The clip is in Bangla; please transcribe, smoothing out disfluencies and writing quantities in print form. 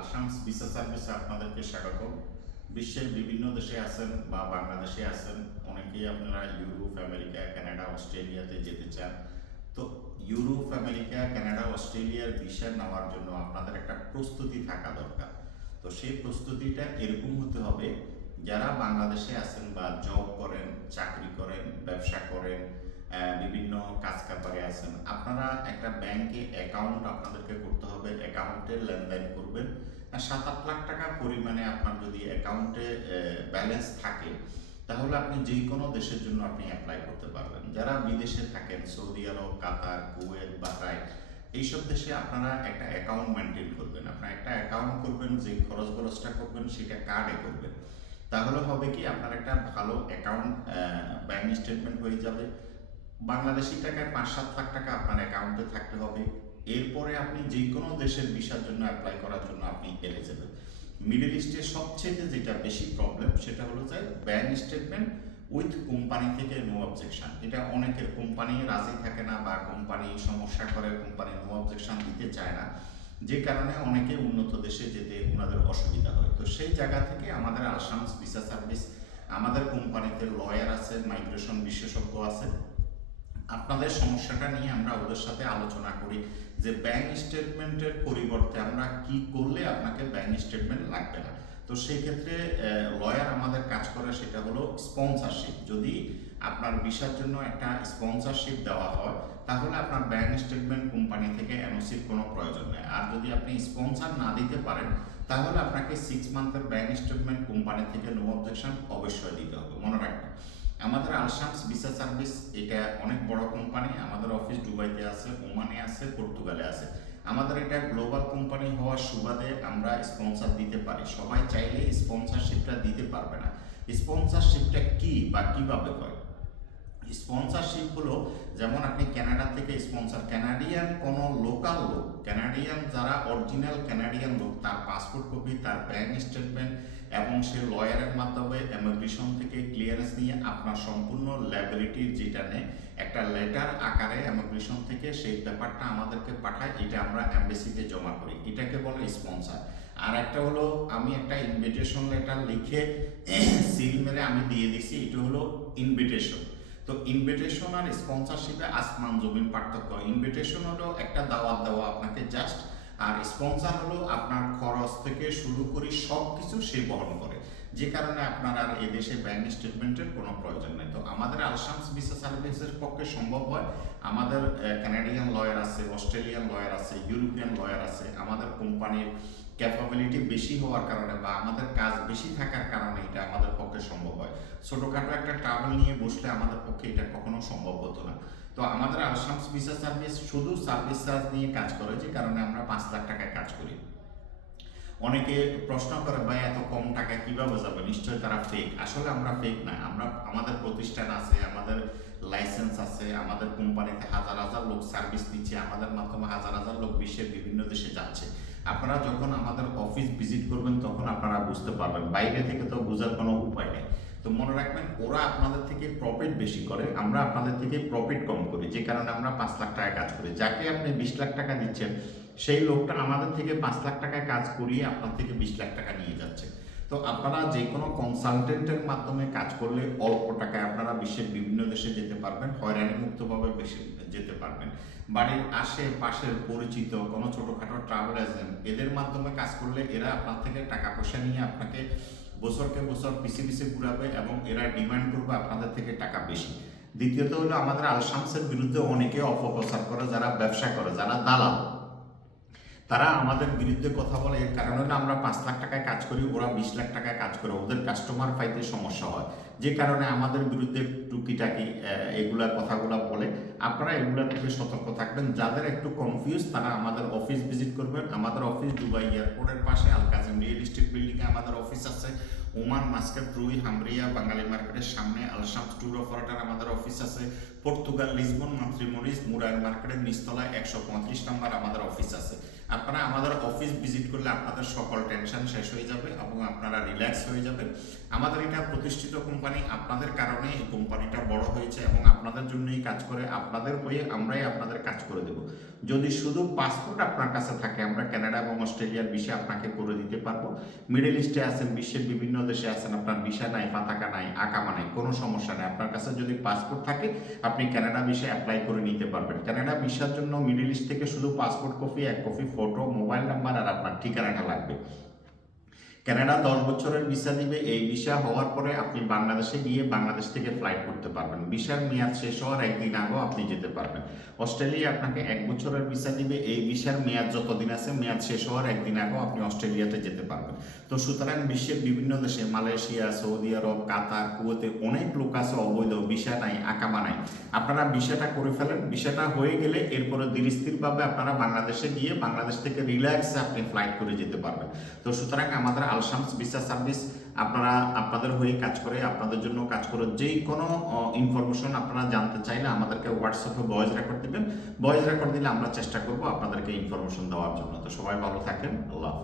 আলশামস ভিসা সার্ভিসে আপনাদেরকে স্বাগত। বিশ্বের বিভিন্ন দেশে আছেন বা বাংলাদেশে আছেন, অনেকেই আপনারা ইউরোপ, আমেরিকা, কানাডা, অস্ট্রেলিয়াতে যেতে চান। তো ইউরোপ, আমেরিকা, কানাডা, অস্ট্রেলিয়ার ভিসা নেওয়ার জন্য আপনাদের একটা প্রস্তুতি থাকা দরকার। তো সেই প্রস্তুতিটা এরকম হতে হবে, যারা বাংলাদেশে আছেন বা জব করেন, চাকরি করেন, ব্যবসা করেন, বিভিন্ন কাজ কারবারে আছেন, আপনারা একটা ব্যাংকে অ্যাকাউন্ট আপনাদেরকে করতে হবে। অ্যাকাউন্টে লেনদেন করবেন 7-8 লাখ টাকা পরিমাণে। আপনার যদি অ্যাকাউন্টে ব্যালেন্স থাকে, তাহলে আপনি যে কোনো দেশের জন্য আপনি অ্যাপ্লাই করতে পারবেন। যারা বিদেশে থাকেন, সৌদি আরব, কাতার, কুয়েত, বাহরাইন, এইসব দেশে আপনারা একটা অ্যাকাউন্ট মেনটেন করবেন। আপনারা একটা অ্যাকাউন্ট করবেন, যে খরচটা করবেন সেটা কার্ডে করবেন। তাহলে হবে কি, আপনার একটা ভালো অ্যাকাউন্ট, ব্যাংক স্টেটমেন্ট হয়ে যাবে। বাংলাদেশি টাকায় 5-7 লাখ টাকা আপনার অ্যাকাউন্টে থাকতে হবে। এরপরে আপনি যে কোনো দেশের ভিসার জন্য অ্যাপ্লাই করার জন্য আপনি এলিজেবল। মিডল ইস্টে সবচেয়ে যেটা বেশি প্রবলেম, সেটা হলো যে ব্যাংক স্টেটমেন্ট উইথ কোম্পানি থেকে নো অবজেকশন। এটা অনেকের কোম্পানি রাজি থাকে না বা কোম্পানি সমস্যা করে, কোম্পানি নো অবজেকশন দিতে চায় না, যে কারণে অনেকে উন্নত দেশে যেতে ওনাদের অসুবিধা হয়। তো সেই জায়গা থেকে আমাদের আলশামস ভিসা সার্ভিস, আমাদের কোম্পানিতে লয়ার আছে, মাইগ্রেশন বিশেষজ্ঞ আছে। আপনাদের সমস্যাটা নিয়ে আমরা ওদের সাথে আলোচনা করি যে ব্যাংক স্টেটমেন্টের পরিবর্তে আমরা কি করলে আপনাকে ব্যাংক স্টেটমেন্ট লাগবে না। তো সেই ক্ষেত্রে লয়ার আমাদের কাজ করে, সেটা হলো স্পন্সরশিপ। যদি আপনার ভিসার জন্য একটা স্পন্সরশিপ দেওয়া হয়, তাহলে আপনার ব্যাংক স্টেটমেন্ট কোম্পানি থেকে এনওসির কোনো প্রয়োজন নেই। আর যদি আপনি স্পন্সর না দিতে পারেন, তাহলে আপনাকে 6 মান্থের ব্যাংক স্টেটমেন্ট কোম্পানি থেকে নো অবজেকশন অবশ্যই দিতে হবে। মনে রাখবেন, আমাদের আলশামস ভিসা সার্ভিস এটা অনেক বড় কোম্পানি। আমাদের অফিস দুবাইতে আছে, ওমানে আছে, পর্তুগালে আছে। আমাদের এটা গ্লোবাল কোম্পানি হওয়ার সুবাদে আমরা স্পন্সর দিতে পারি। সবাই চাইলে স্পন্সরশিপটা দিতে পারবে না। স্পন্সরশিপটা কি বা কিভাবে হয়? স্পন্সরশিপ হলো, যেমন আপনি কানাডা থেকে স্পন্সর, কানাডিয়ান কোনো লোকাল লোক, কানাডিয়ান যারা অরিজিনাল কানাডিয়ান লোক, তার পাসপোর্ট কপি, তার ব্যাংক স্টেটমেন্ট এবং সে লয়ারের মাধ্যমে ইমিগ্রেশন থেকে ক্লিয়ারেন্স নিয়ে আপনার সম্পূর্ণ লায়াবিলিটির যেটা নেয়, একটা লেটার আকারে ইমিগ্রেশন থেকে সেই ব্যাপারটা আমাদেরকে পাঠায়। এটা আমরা এমবেসিতে জমা করি, এটাকে বলে স্পন্সর। আর একটা হলো, আমি একটা ইনভিটেশন লেটার লিখে সিল মেরে আমি দিয়ে দিছি, এটা হলো ইনভিটেশন। তো ইনভিটেশন আর স্পন্সরশিপে আসমান জমিন পার্থক্য। ইনভিটেশন হলো একটা দাওয়াত দেওয়া আপনাকে জাস্ট, আর স্পন্সর হলো আপনার খরচ থেকে শুরু করে সব কিছু সে বহন করে, যে কারণে আপনার আর এদেশে ব্যাংক স্টেটমেন্টের কোনো প্রয়োজন নেই। তো আমাদের আলশামস ভিসা সার্ভিসের পক্ষে সম্ভব হয়। আমাদের কানাডিয়ান লয়ার আছে, অস্ট্রেলিয়ান লয়ার আছে, ইউরোপিয়ান লয়ার আছে। আমাদের কোম্পানির ক্যাপাবিলিটি বেশি হওয়ার কারণে বা আমাদের কাজ বেশি থাকার কারণে এটা আমাদের পক্ষে সম্ভব হয়। ছোটোখাটো একটা ট্রাভেল নিয়ে বসলে আমাদের পক্ষে এটা কখনো সম্ভব হতো না। তো আমাদের আলশামস ভিসা সার্ভিস শুধু সার্ভিস চার্জ নিয়ে কাজ করে, যে কারণে আমরা 5 লাখ টাকায় কাজ করি। অনেকে প্রশ্ন করে, ভাই এত কম টাকায় কিভাবে যাবে? নিশ্চয়ই তারা ফেক। আসলে আমরা ফেক না। আমাদের প্রতিষ্ঠান আছে, আমাদের লাইসেন্স আছে, আমাদের কোম্পানিতে হাজার হাজার লোক সার্ভিস দিচ্ছে, আমাদের মাধ্যমে হাজার হাজার লোক বিশ্বের বিভিন্ন দেশে যাচ্ছে। আপনারা যখন আমাদের অফিস ভিজিট করবেন, তখন আপনারা বুঝতে পারবেন। বাইরে থেকে তো বোঝার কোনো উপায় নেই। তো মনে রাখবেন, ওরা আপনাদের থেকে প্রফিট বেশি করে, আমরা আপনাদের থেকে প্রফিট কম করি, যে কারণে আমরা 5 লাখ টাকায় কাজ করি। যাকে আপনি 20 লাখ টাকা দিচ্ছেন, সেই লোকটা আমাদের থেকে 5 লাখ টাকায় কাজ করিয়ে আপনার থেকে 20 লাখ টাকা নিয়ে যাচ্ছে। তো আপনারা যে কোনো কনসালটেন্টের মাধ্যমে কাজ করলে অল্প টাকায় আপনারা বিশ্বের বিভিন্ন দেশে যেতে পারবেন, হয়রানি মুক্তভাবে বেশি যেতে পারবেন। বাড়ির আশেপাশের পরিচিত কোনো ছোটোখাটো ট্রাভেল এজেন্ট, এদের মাধ্যমে কাজ করলে এরা আপনার থেকে টাকা পয়সা নিয়ে আপনাকে বছরকে বছর পিছিয়ে পিছিয়ে ঘুরাবে এবং এরা ডিমান্ড করবে আপনাদের থেকে টাকা বেশি। দ্বিতীয়ত হলো, আমাদের আলশামসের বিরুদ্ধে অনেকে অপপ্রচার করে, যারা ব্যবসা করে, যারা দালাল, তারা আমাদের বিরুদ্ধে কথা বলে। এর কারণ হলো, আমরা 5 লাখ টাকায় কাজ করি, ওরা 20 লাখ টাকায় কাজ করে, ওদের কাস্টমার পাইতে সমস্যা হয়, যে কারণে আমাদের বিরুদ্ধে টুকিটাকি এগুলা কথাগুলা বলে। আপনারা এগুলা থেকে সতর্ক থাকবেন। যাদের একটু কনফিউজ, তারা আমাদের অফিস ভিজিট করবেন। আমাদের অফিস দুবাই এয়ারপোর্টের পাশে আল কাজিম রিয়েল এস্টেট বিল্ডিংয়ে আমাদের অফিস আছে। ওমান, মাস্কাট, রুই, হামরিয়া বাঙালি মার্কেটের সামনে আলশামস ট্যুর অপারেটর আমাদের অফিস আছে। পর্তুগাল, লিসবন, মাতৃমরিজ, মুরার মার্কেটের নিচতলায় 135 নম্বর আমাদের অফিস আছে। আপনারা আমাদের অফিস ভিজিট করলে আপনাদের সকল টেনশন শেষ হয়ে যাবে এবং আপনারা রিল্যাক্স হয়ে যাবেন। আমাদের এটা প্রতিষ্ঠিত কোম্পানি, আপনাদের কারণে এই কোম্পানিটা বড় হয়েছে এবং আপনাদের জন্যই কাজ করে। আপনাদের হয়ে আমরাই আপনাদের কাজ করে দেব। যদি শুধু পাসপোর্ট আপনার কাছে থাকে, আমরা কানাডা এবং অস্ট্রেলিয়ার ভিসা আপনাকে করে দিতে পারবো। মিডল ইস্টে আছেন, বিশ্বের বিভিন্ন দেশে আছেন, আপনার ভিসা নাই, পতাকা নাই, আকামা নাই, কোনো সমস্যা নেই। আপনার কাছে যদি পাসপোর্ট থাকে আপনি কানাডা ভিসা অ্যাপ্লাই করে নিতে পারবেন। কানাডা ভিসার জন্য মিডল ইস্ট থেকে শুধু passport copy, 1 copy photo, mobile number আর আপনার ঠিকানাটা লাগবে। কানাডা 10 বছরের ভিসা দিবে। এই ভিসা হওয়ার পরে আপনি বাংলাদেশে গিয়ে বাংলাদেশ থেকে ফ্লাইট করতে পারবেন। ভিসার মেয়াদ শেষ হওয়ার একদিন আগেও আপনি যেতে পারবেন। অস্ট্রেলিয়া আপনাকে 1 বছরের ভিসা দিবে। এই ভিসার মেয়াদ যতদিন আছে, মেয়াদ শেষ হওয়ার একদিন আগেও আপনি অস্ট্রেলিয়াতে যেতে পারবেন। তো সুতরাং বিশ্বের বিভিন্ন দেশে, মালয়েশিয়া, সৌদি আরব, কাতার, কুয়েতে অনেক লোক আছে অবৈধ, ভিসা নাই, আকামা নাই। আপনারা ভিসাটা করে ফেলেন। ভিসাটা হয়ে গেলে এরপরে ধীরস্থিরভাবে আপনারা বাংলাদেশে গিয়ে বাংলাদেশ থেকে রিল্যাক্সে আপনি ফ্লাইট করে যেতে পারবেন। তো সুতরাং আমাদের আলশামস ভিসা সার্ভিস আপনারা আপনাদের হয়ে কাজ করে, আপনাদের জন্য কাজ করে। যেই কোনো ইনফরমেশন আপনারা জানতে চাইলে আমাদেরকে হোয়াটসঅ্যাপে ভয়েস রেকর্ড দিবেন। ভয়েস রেকর্ড দিলে আমরা চেষ্টা করব আপনাদেরকে ইনফরমেশন দেওয়ার জন্য। তো সবাই ভালো থাকেন। আল্লাহ হাফেজ।